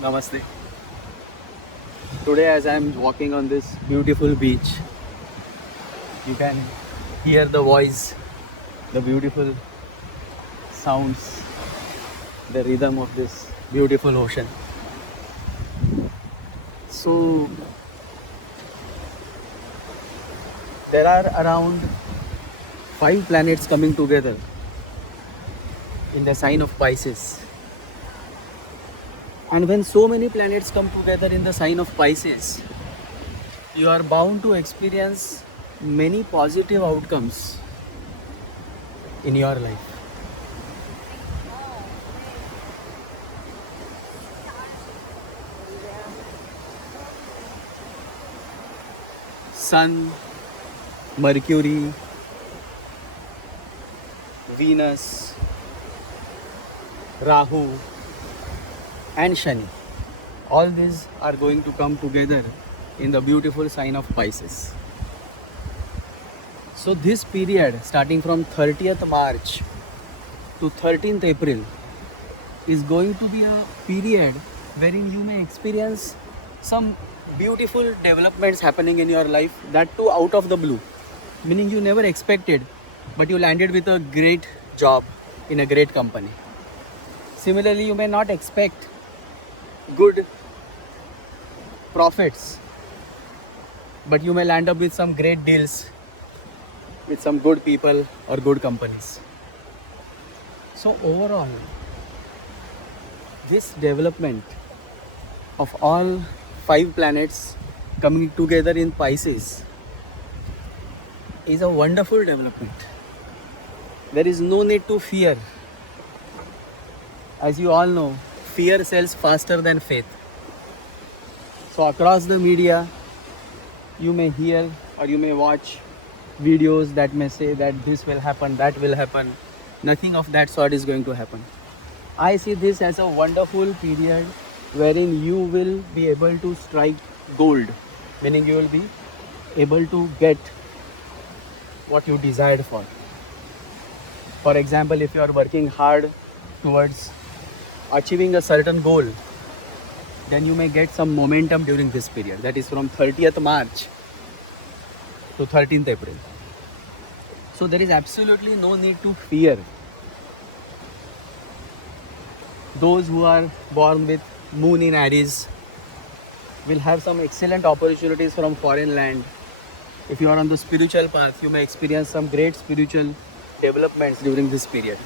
Namaste. Today, as I'm walking on this beautiful beach, you can hear the voice, the beautiful sounds, the rhythm of this beautiful ocean. So, there are around 5 planets coming together in the sign of Pisces. And when so many planets come together in the sign of Pisces, you are bound to experience many positive outcomes in your life. Sun, Mercury, Venus, Rahu, and Shani. All these are going to come together in the beautiful sign of Pisces. So, this period starting from 30th March to 13th April is going to be a period wherein you may experience some beautiful developments happening in your life, that too out of the blue, meaning you never expected, but you landed with a great job in a great company. Similarly, you may not expect good profits, but you may land up with some great deals with some good people or good companies. So overall, this development of all 5 planets coming together in Pisces is a wonderful development. There is no need to fear. As you all know, fear sells faster than faith. So across the media, you may hear or you may watch videos that may say that this will happen, that will happen. Nothing of that sort is going to happen. I see this as a wonderful period wherein you will be able to strike gold, meaning you will be able to get what you desired for. For example, if you are working hard towards achieving a certain goal, then you may get some momentum during this period. That is from 30th March to 13th April. So there is absolutely no need to fear. Those who are born with moon in Aries will have some excellent opportunities from foreign land. If you are on the spiritual path, you may experience some great spiritual developments during this period.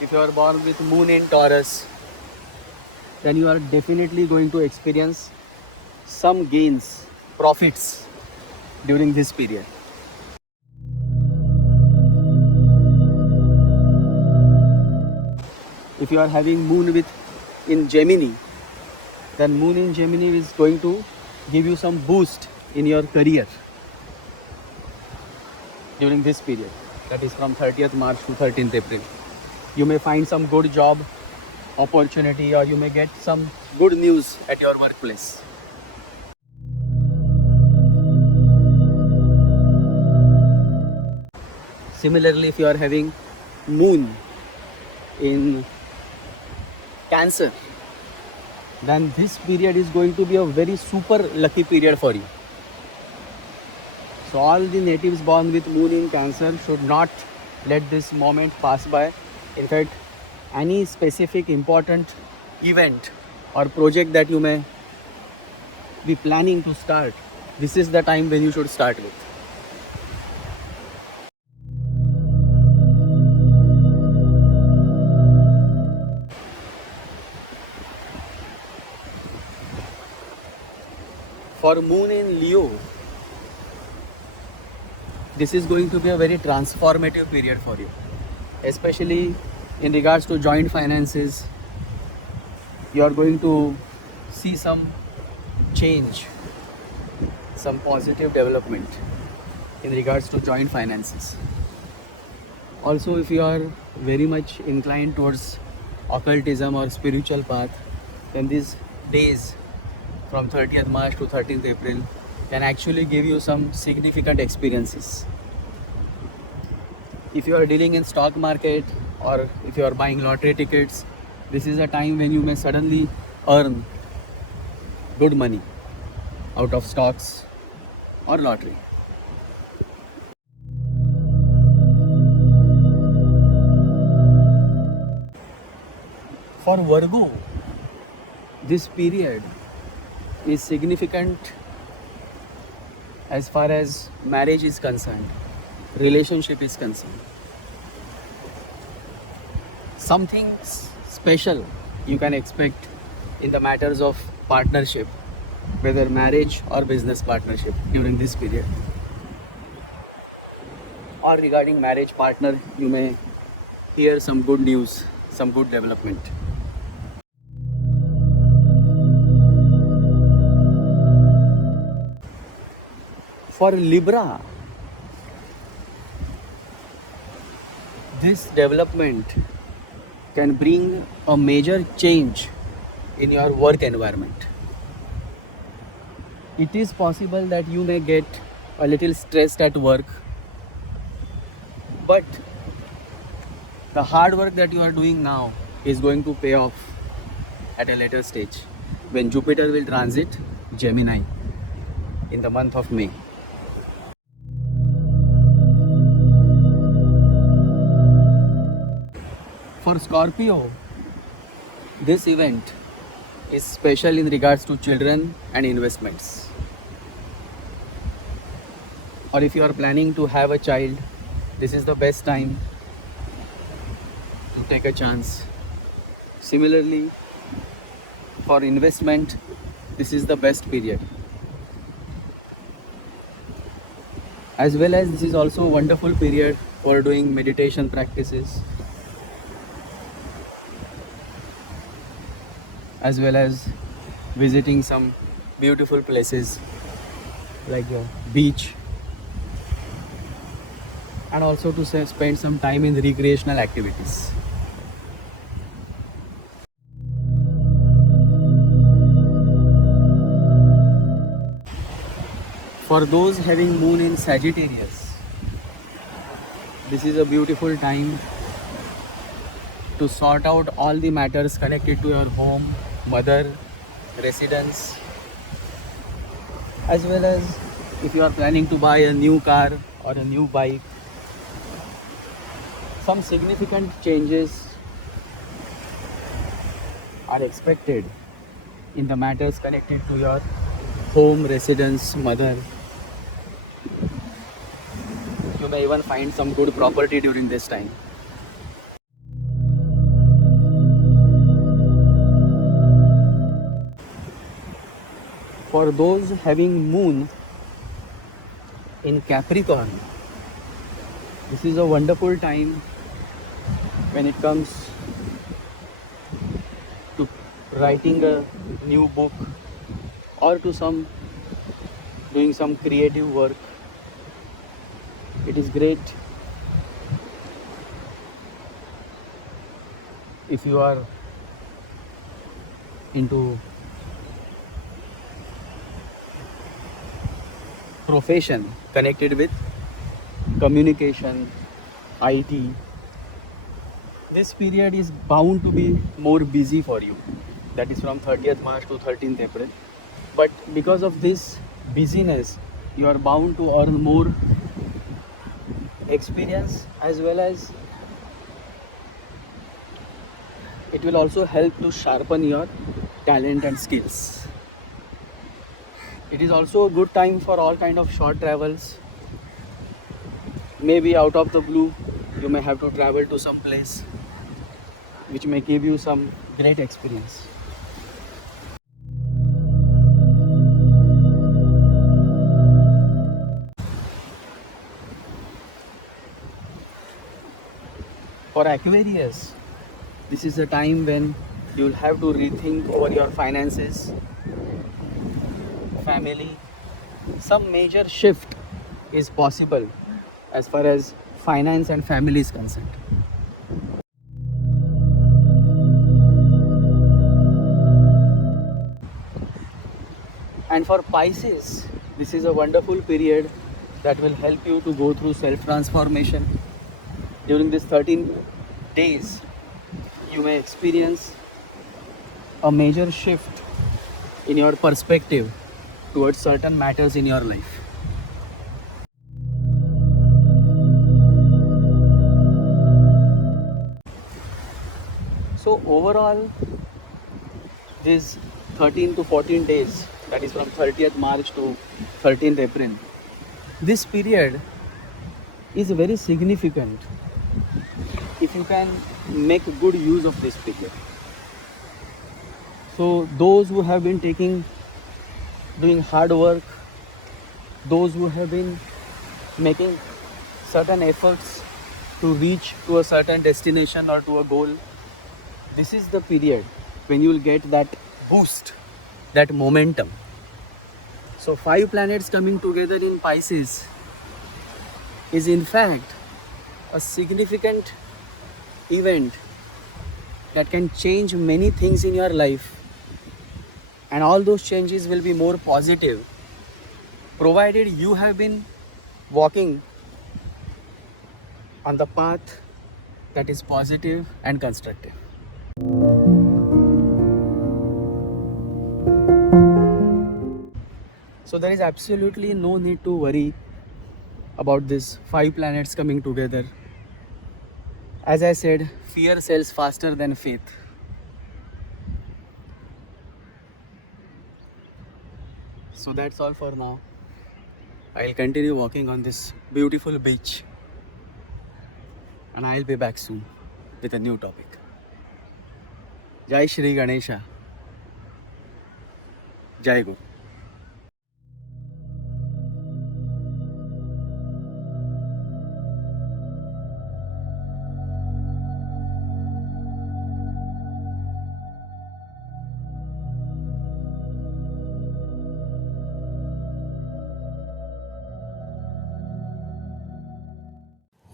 If you are born with moon in Taurus, then you are definitely going to experience some gains, profits during this period. If you are having moon in Gemini, then moon in Gemini is going to give you some boost in your career during this period. That is from 30th March to 13th April. You may find some good job opportunity or you may get some good news at your workplace. Similarly, if you are having moon in Cancer, then this period is going to be a very super lucky period for you. So all the natives born with moon in Cancer should not let this moment pass by. In fact, any specific important event or project that you may be planning to start, this is the time when you should start with. For moon in Leo, this is going to be a very transformative period for you, especially in regards to joint finances. You are going to see some change, some positive development in regards to joint finances. Also, if you are very much inclined towards occultism or spiritual path, then these days from 30th March to 13th April can actually give you some significant experiences. If you are dealing in stock market or if you are buying lottery tickets, this is a time when you may suddenly earn good money out of stocks or lottery. For Virgo, this period is significant as far as marriage is concerned, relationship is concerned. Something special you can expect in the matters of partnership, whether marriage or business partnership during this period. Or regarding marriage partner, you may hear some good news, some good development. For Libra, this development can bring a major change in your work environment. It is possible that you may get a little stressed at work, but the hard work that you are doing now is going to pay off at a later stage when Jupiter will transit Gemini in the month of May. For Scorpio, this event is special in regards to children and investments. Or if you are planning to have a child, this is the best time to take a chance. Similarly, for investment, this is the best period. As well as this is also a wonderful period for doing meditation practices, as well as visiting some beautiful places like the beach, and also to spend some time in recreational activities. For those having moon in Sagittarius, this is a beautiful time to sort out all the matters connected to your home, mother, residence, as well as if you are planning to buy a new car or a new bike. Some significant changes are expected in the matters connected to your home, residence, mother. You may even find some good property during this time. For those having moon in Capricorn, this is a wonderful time when it comes to writing a new book or to doing some creative work. It is great if you are into profession connected with communication, IT. This period is bound to be more busy for you. That is from 30th March to 13th April. But because of this busyness, you are bound to earn more experience, as well as it will also help to sharpen your talent and skills. It is also a good time for all kind of short travels. Maybe out of the blue, you may have to travel to some place which may give you some great experience. For Aquarius, this is a time when you will have to rethink over your finances, family. Some major shift is possible as far as finance and family is concerned. And for Pisces, this is a wonderful period that will help you to go through self-transformation, During these 13 days, you may experience a major shift in your perspective towards certain matters in your life. So overall, these 13 to 14 days, that is from 30th March to 13th April, this period is very significant if you can make good use of this period. So those who have been doing hard work, those who have been making certain efforts to reach to a certain destination or to a goal, this is the period when you will get that boost, that momentum. So 5 planets coming together in Pisces is in fact a significant event that can change many things in your life, and all those changes will be more positive provided you have been walking on the path that is positive and constructive. So there is absolutely no need to worry about these 5 planets coming together. As I said, fear sells faster than faith. So that's all for now. I'll continue walking on this beautiful beach, and I'll be back soon with a new topic. Jai Shri Ganesha. Jai Guru.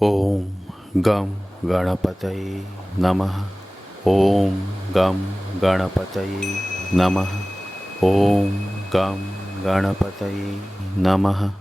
ॐ गं गणपतये नमः। ॐ गं गणपतये नमः। ॐ गं गणपतये नमः।